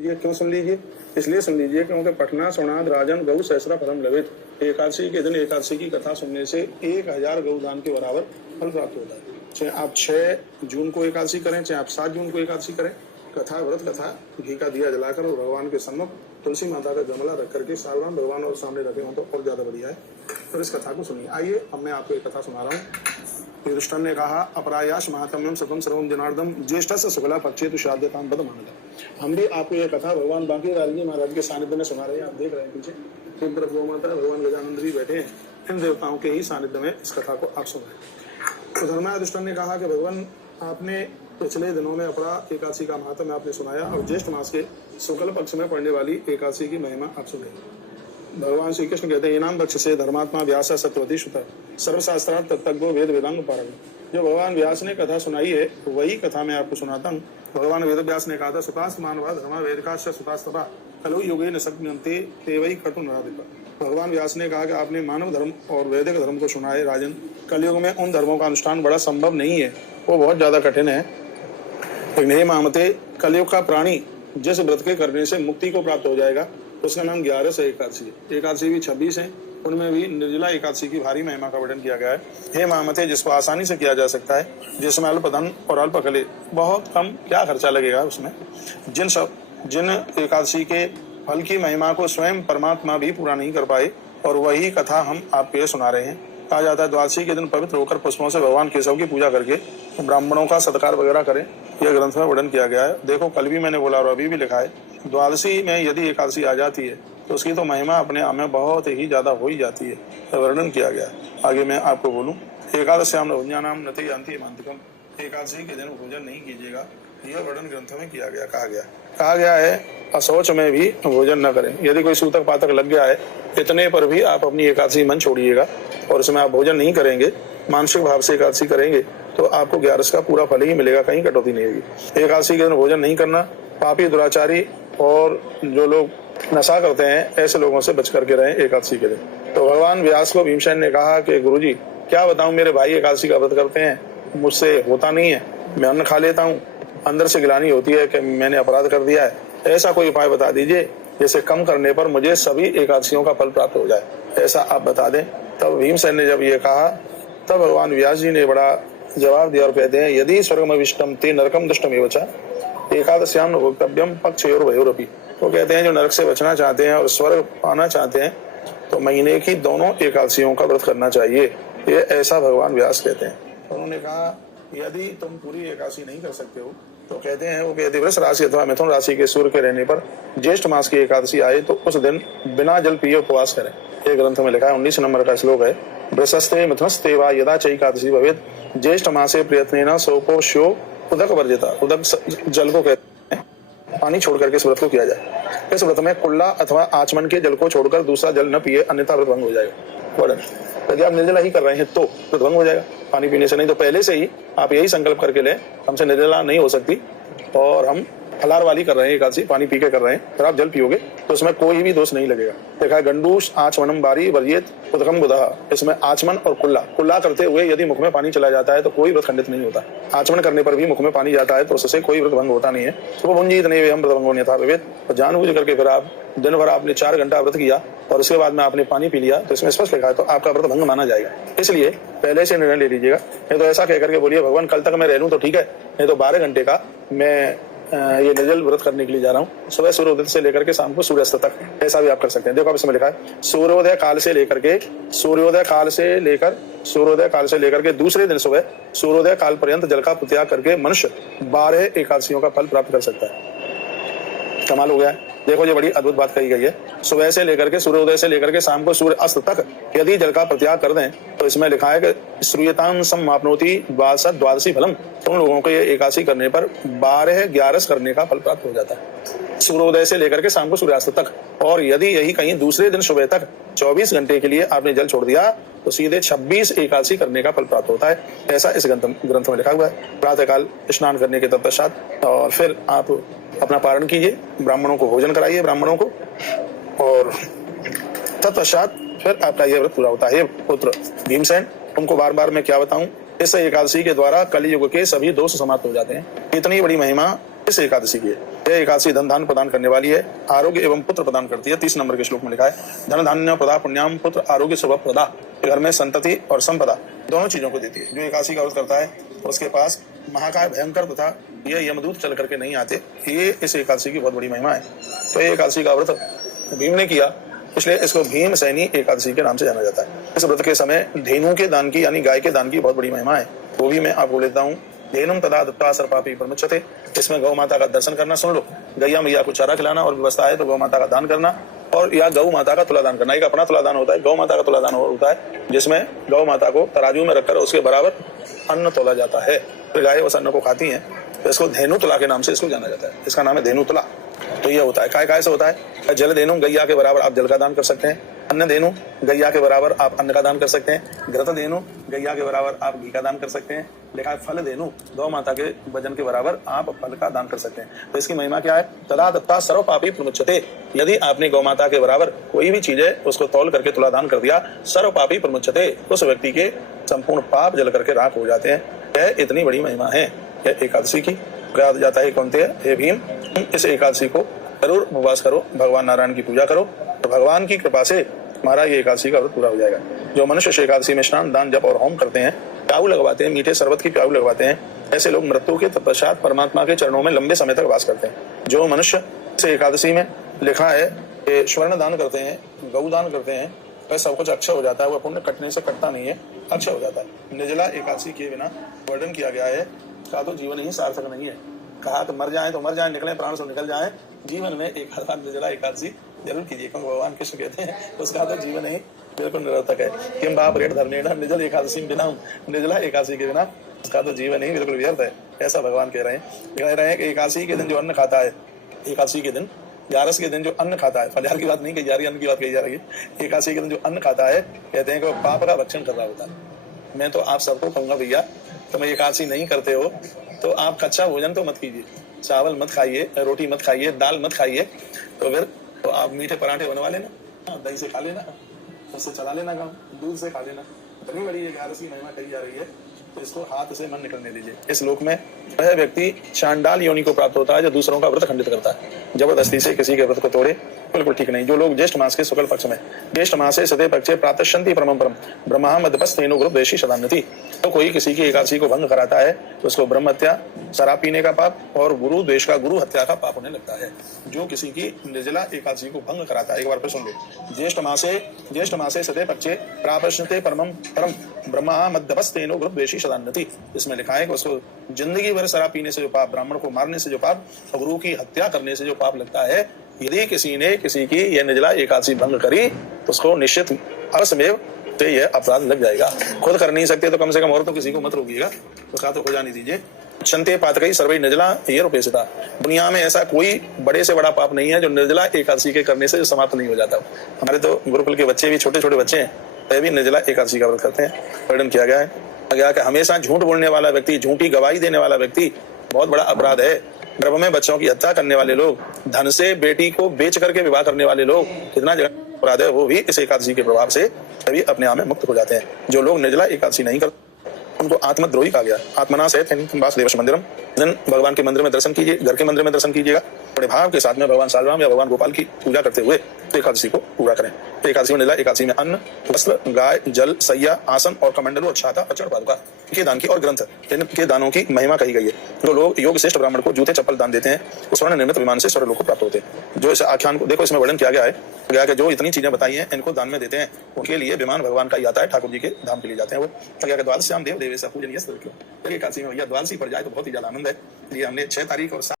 ये क्यों सुन लीजिए? इसलिए सुन लीजिए क्योंकि पठना सुनाद राजन गौ सहस्रा फलम लवित। एकादशी के दिन एकादशी की कथा सुनने से 1000 गौदान के बराबर फल प्राप्त होता है। चाहे आप 6 जून को एकादशी करें, चाहे आप 7 जून को एकादशी करें, कथा व्रत कथा घी का दिया जलाकर और भगवान के सम्मुख तुलसी माता का गमला रख करके सालवान भगवान और सामने रखे हों तो और ज्यादा बढ़िया है। तो इस कथा को सुनिए। आइए अब मैं आपको एक कथा सुना रहा हूँ। युधिष्ठिर ने कहा, अपरायास महात्म्यम सतम सर्वम जनार्दन ज्येष्ठ से शुक्ला पक्षे तो शाद्यताम बद मानदा। हम भी आपको यह कथा भगवान बांके लाल जी महाराज के सानिध्य में सुना रहे हैं। आप देख रहे हैं पीछे तीन तरफ गौ माता भगवान गजानंद जी बैठे हैं। इन देवताओं के ही सानिध्य में इस कथा को आप सुन रहे हैं। तो धर्मा युधिष्ठिर ने कहा कि भगवान आपने पिछले दिनों में अपरा एकादशी का महात्म्य आपने सुनाया और ज्येष्ठ मास के शुक्ल पक्ष में पड़ने वाली एकादशी की महिमा आप सुने। भगवान श्री कृष्ण कहते हैं, इनाम बक्ष से धर्मात्मा व्यास सत्यवती सुता सर्वशास्त्रार्थ तत्त्वज्ञो वेद वेदांग पारंग। जो भगवान व्यास ने कथा सुनाई है वही कथा मैं आपको सुनाता हूँ। भगवान वेद व्यास ने कहा था, सुतास्त मानवा धर्मा वेद का सुतास्तपा कलो युगे न सक्यंते तेवई कटु नराधिपा। भगवान व्यास ने कहा कि आपने मानव धर्म और वैदिक धर्म को सुना है राजन। कलयुग में उन धर्मों का अनुष्ठान बड़ा संभव नहीं है, वो बहुत ज्यादा कठिन है। नहीं मामते, कलयुग का प्राणी जिस व्रत के करने से मुक्ति को प्राप्त हो जाएगा उसका नाम 11 है एकादशी है। एकादशी भी 26 है, उनमें भी निर्जला एकादशी की भारी महिमा का वर्णन किया गया है। हे मामते, जिसको आसानी से किया जा सकता है, जिसमें अल्प धन और अल्प कले, बहुत कम क्या खर्चा लगेगा उसमें। जिन एकादशी के फल की महिमा को स्वयं परमात्मा भी पूरा नहीं कर पाए और वही कथा हम आपको सुना रहे हैं। कहा जाता है द्वादशी के दिन पवित्र होकर पुष्पों से भगवान केशव की पूजा करके ब्राह्मणों का सत्कार वगैरह करें, यह ग्रंथ में वर्णन किया गया है। देखो कल भी मैंने बोला और अभी भी लिखा है, द्वादशी में यदि एकादशी आ जाती है तो उसकी तो महिमा अपने आप में बहुत ही ज्यादा हो ही जाती है, वर्णन किया गया है। आगे मैं आपको बोलूं, एकादश्याम भोजनानाम नते यान्ति मांतिकम। एकादशी के दिन भोजन नहीं कीजिएगा, यह वर्णन ग्रंथ में किया गया। कहा गया है अशौच में भी भोजन न करें। यदि कोई सूतक पातक लग गया है इतने पर भी आप अपनी एकादशी मन छोड़िएगा और उसमें आप भोजन नहीं करेंगे, मानसिक भाव से एकादशी करेंगे तो आपको 11 का पूरा फल ही मिलेगा, कहीं कटौती नहीं होगी। एकादशी के दिन भोजन नहीं करना, पापी दुराचारी और जो लोग नशा करते हैं ऐसे लोगों से बच करके रहें एकादशी के दिन। तो भगवान व्यास को भीमसेन ने कहा कि गुरुजी क्या बताऊं, मेरे भाई एकादशी का व्रत करते हैं, मुझसे होता नहीं है, मैं अन्न खा लेता हूँ, अंदर से गिलानी होती है कि मैंने अपराध कर दिया है, ऐसा कोई उपाय बता दीजिए जैसे कम करने पर मुझे सभी एकादशियों का फल प्राप्त हो जाए, ऐसा आप बता दें। तब भीमसेन ने जब ये कहा तब भगवान व्यास जी ने बड़ा जवाब दिया और कहते हैं, यदि स्वर्गमविष्टम ते नरकम दुष्टमेव च एकादश्याम भोक्तव्यम पक्षयोर्भयोरपि। वो कहते हैं जो नरक से बचना चाहते हैं और स्वर्ग पाना चाहते हैं तो महीने की दोनों एकादशियों का व्रत करना चाहिए, ये ऐसा भगवान व्यास कहते हैं। उन्होंने कहा यदि तुम पूरी एकादशी नहीं कर सकते हो तो कहते हैं वो कहते वृष राशि अथवा मिथुन राशि के सूर्य के रहने पर ज्येष्ठ मास की एकादशी आए तो उस दिन बिना जल पिए उपवास करें। एक ग्रंथ में लिखा है, 19 नंबर का श्लोक है, वृषस्ते मिथुनस्ते वा यदा चैकादशी भवेत् ज्येष्ठ मासे प्रयत्नेन सोपोष्यो उदक वर्जिता। उदक जल को कहते हैं, पानी छोड़ करके इस व्रत को किया जाए। इस व्रत में कुल्ला अथवा आचमन के जल को छोड़कर दूसरा जल न पिए, अन्यथा व्रत भंग हो जाएगा। यदि आप निर्जला ही कर रहे हैं तो व्रत भंग हो जाएगा पानी पीने से। नहीं तो पहले से ही आप यही संकल्प करके लें, हमसे निर्जला नहीं हो सकती और हम फलार वाली कर रहे हैं एकादशी, पानी पी के कर रहे हैं, फिर आप जल पियोगे तो उसमें कोई भी दोष नहीं लगेगा। देखा है गंडूस आचमनम बारी वर्जित उदकम बुधा। इसमें आचमन और कुल्ला करते हुए यदि मुख में पानी चला जाता है तो कोई व्रत खंडित नहीं होता। आचमन करने पर भी मुख में पानी जाता है तो उससे कोई व्रत भंग होता नहीं है। तो भुंजित नहीं हम व्रत भंगो यथा विवेद। और जानबूझ करके फिर आप दिन भर आपने 4 घंटा व्रत किया और उसके बाद में आपने पानी पी लिया तो इसमें स्पष्ट लिखा है तो आपका व्रत भंग माना जाएगा। इसलिए पहले से निर्णय ले लीजिएगा। नहीं तो ऐसा कहकर के बोलिए भगवान कल तक मैं रह लूं तो ठीक है, नहीं तो 12 घंटे का मैं ये निर्जल व्रत करने के लिए जा रहा हूँ, सुबह सूर्योदय से लेकर के शाम को सूर्यास्त तक, ऐसा भी आप कर सकते हैं। देखो आप इसमें लिखा है सूर्योदय काल से लेकर के दूसरे दिन सुबह सूर्योदय काल पर्यंत जल का त्याग करके मनुष्य 12 एकादशियों का फल प्राप्त कर सकता है। कमाल हो गया है। देखो ये बड़ी अद्भुत बात कही गई है, सुबह से लेकर के सूर्योदय से लेकर के शाम को सूर्य अस्त तक यदि जल का त्याग कर दें तो इसमें लिखा है कि श्रूयतां समाप्नोति द्वादशी फलम। उन लोगों को ये एकादशी करने पर 12-11 करने का फल प्राप्त हो जाता है, सूर्योदय से लेकर के शाम को सूर्यास्त तक। और यदि यही कहीं दूसरे दिन सुबह तक 24 घंटे के लिए आपने जल छोड़ दिया तो सीधे 26 एकादशी करने का फल प्राप्त होता है, ऐसा इस ग्रंथ में लिखा हुआ है। प्रातःकाल स्नान करने के तत्पश्चात और फिर आप अपना पारण कीजिए, ब्राह्मणों को भोजन कराइए ब्राह्मणों को, और तत्पश्चात फिर आपका यह व्रत पूरा होता है। पुत्र भीमसेन, तुमको बार बार मैं क्या बताऊं, इस एकादशी के द्वारा कलयुग के सभी दोष समाप्त हो जाते हैं। इतनी बड़ी महिमा इस एकादशी की है। यह एकादशी धन धान प्रदान करने वाली है, आरोग्य एवं पुत्र प्रदान करती है। 30 नंबर के श्लोक में लिखा है, धन धान्य प्रदा पुण्याम पुत्र आरोग्य शुभ प्रदा। घर में संतति और संपदा दोनों चीजों को देती है। जो एकादशी का व्रत करता है उसके पास महाकाय भयंकर तथा ये यमदूत चल करके नहीं आते। ये इस एकादशी की बहुत बड़ी महिमा है। तो ये एकादशी का व्रत भीम ने किया, इसलिए इसको भीम सैनी एकादशी के नाम से जाना जाता है। इस व्रत के समय धेनु के दान की यानी गाय के दान की बहुत बड़ी महिमा है। वो भी मैं आपको लेता हूँ। धेनुम तदा दत्ता सर्पापी प्रमुच्यते। इसमें गौ माता का दर्शन करना, सुन लो, गैया मैया को चारा खिलाना और व्यवस्था है तो गौ माता का दान करना, और या गौ माता का तुलादान करना। एक अपना तुलादान होता है, गौ माता का तुलादान होता है जिसमें गौ माता को तराजू में रखकर उसके बराबर अन्न तोला जाता है। तो गाय उस अन्न को खाती हैं, तो इसको धेनु तुला के नाम से इसको जाना जाता है। इसका नाम है धेनु तुला। तो ये होता है, काय से होता है। जल धेनु, गैया के बराबर आप जल का दान कर सकते हैं। अन्न धेनु, गैया के बराबर आप अन्न का दान कर सकते हैं। घृत धेनु, गैया के बराबर आप घी का दान कर सकते हैं। लिखा है फल धेनु, गौ माता के वजन के बराबर आप फल का दान कर सकते हैं। तो इसकी महिमा क्या है, तदा दत्ता सर्व पापी प्रमुच्यते। यदि आपने गौ माता के बराबर कोई भी चीज है उसको तौल करके तुला दान कर दिया, सर्व पापी प्रमुच्यते, उस व्यक्ति के संपूर्ण पाप जल करके राख हो जाते हैं। यह इतनी बड़ी महिमा है एकादशी की। कहा जाता है कौन थे, हे भीम, इस एकादशी को जरूर उपवास करो, भगवान नारायण की पूजा करो, तो भगवान की कृपा से हमारा ये एकादशी का व्रत पूरा हो जाएगा। जो मनुष्य इस एकादशी में स्नान, दान, जप और होम करते हैं, प्याऊ लगवाते हैं, मीठे शरबत की प्याऊ लगवाते हैं, ऐसे लोग मृत्यु के तत्पश्चात परमात्मा के चरणों में लंबे समय तक वास करते हैं। जो मनुष्य इस एकादशी में लिखा है कि स्वर्ण दान करते हैं, गौ दान करते हैं, वह सब कुछ अक्षय हो जाता है। वह पुण्य कटने से कटता नहीं है, अक्षय हो जाता है। निर्जला एकादशी के बिना वर्णन किया गया है, का तो जीवन ही सार्थक नहीं है। कहा तो मर जाए तो मर जाए, निकले प्राण से निकल जाए, जीवन में एक हजार निर्जला एकादशी जरूर कीजिए, क्योंकि भगवान कृष्ण कहते हैं उसका तो जीवन ही बिल्कुल निरर्थक है। किम बाप रेट धर्मेण निर्जल एकादशी बिना, निर्जला एकादशी के बिना उसका तो जीवन ही बिल्कुल व्यर्थ है, ऐसा भगवान कह रहे हैं कि एकादशी के दिन जो अन्न खाता है, एकादशी के दिन 11 के दिन जो अन्न खाता है, फलहार की बात नहीं कही जा रही, अन्न की बात कही जा रही है। एकादशी के दिन जो अन्न खाता है, कहते हैं कि वो पाप का भक्षण कर रहा होता है। मैं तो आप सबको कहूंगा, भैया तुम एकादशी नहीं करते हो तो आप कच्चा भोजन तो मत कीजिए, चावल मत खाइए, रोटी मत खाइए, दाल मत खाइए, तो फिर तो आप मीठे पराठे बनवा लेना, दही से खा लेना, उससे चला लेना काम, दूध से खा लेना। इतनी बड़ी एकादशी महिमा कही जा रही है, तो इसको हाथ से मन निकलने दीजिए। इस लोक में वह व्यक्ति चांडाल योनि को प्राप्त होता है जो दूसरों का व्रत खंडित करता है, जबरदस्ती से किसी के व्रत को तोड़े, बिल्कुल ठीक नहीं। जो लोग ज्येष्ठ मास के शुक्ल पक्ष में, ज्येष्ठ मासे सते पक्षे प्रातःशंति परमं परम ब्रह्मा मध्यपस्थेनो गुरु देशी सदान्नति। तो कोई किसी की एकादशी को भंग कराता है तो उसको ब्रह्म हत्या, शराब पीने का पाप और गुरु द्वेष का, गुरु हत्या का पाप होने लगता है। जो किसी की निर्जला एकादशी को भंग कराता है, एक बार फिर सुन लो, ज्येष्ठ मासे सते पक्षे प्रातःशंति परमं परम ब्रह्मा मध्यपस्थेनो गुरु देशी सदान्नति। इसमें लिखा है कि उसको जिंदगी भर शराब पीने से जो पाप, ब्राह्मण को मारने से जो पाप, गुरु की हत्या करने से जो पाप लगता है, यदि किसी ने किसी की यह निर्जला एकादशी भंग करी तो उसको निश्चित अवश्यमेव तो यह अपराध लग जाएगा। खुद कर नहीं सकते तो कम से कम और तो किसी को मत रोकिएगा, उसका तो हो जाने दीजिए। क्षंते पातकई सर्वै निर्जला ये रूपेशता। दुनिया में ऐसा कोई बड़े से बड़ा पाप नहीं है जो निर्जला एकादशी के करने से जो समाप्त नहीं हो जाता। हमारे तो गुरुकुल के बच्चे भी, छोटे छोटे बच्चे हैं, वे भी निर्जला एकादशी का व्रत करते हैं। वर्णन किया गया है कि हमेशा झूठ बोलने वाला व्यक्ति, झूठी गवाही देने वाला व्यक्ति बहुत बड़ा अपराध है। गर्भ में बच्चों की हत्या करने वाले लोग, धन से बेटी को बेच करके विवाह करने वाले लोग, कितना जगह अपराध है, वो भी इस एकादशी के प्रभाव से सभी अपने आप में मुक्त हो जाते हैं। जो लोग निर्जला एकादशी नहीं करते उनको आत्मद्रोही कहा गया। आत्मना से वासुदेव मंदिरम, दिन भगवान के मंदिर में दर्शन कीजिए, घर के मंदिर में दर्शन कीजिएगा, बड़े भाव के साथ में भगवान सालराम या भगवान गोपाल की पूजा करते हुए एकादशी को पूरा करें। एकादशी में निर्जला एकादशी में अन्न, वस्त्र, गाय, जल, सैया, आसन और कमंडलू और छाता और चढ़ के दान की और ग्रंथ इनके दानों की महिमा कही गई है। जो लोग योग श्रेष्ठ ब्राह्मण को जूते चप्पल दान देते हैं वो स्वर्ण निर्मित विमान से स्वर्ग लोक को प्राप्त होते हैं। जो इस आख्यान को देखो, इसमें वर्णन किया गया है कि जो इतनी चीजें बताई हैं इनको दान में देते हैं, उनके लिए विमान भगवान का ही आता है, ठाकुर जी के धाम के लिए जाते हैं। वो द्वादश्याम देव देवेश पूजनीय एकादशी में भैया द्वादशी पड़ जाए तो बहुत ही ज्यादा आनंद है। ये हमने 6 तारीख और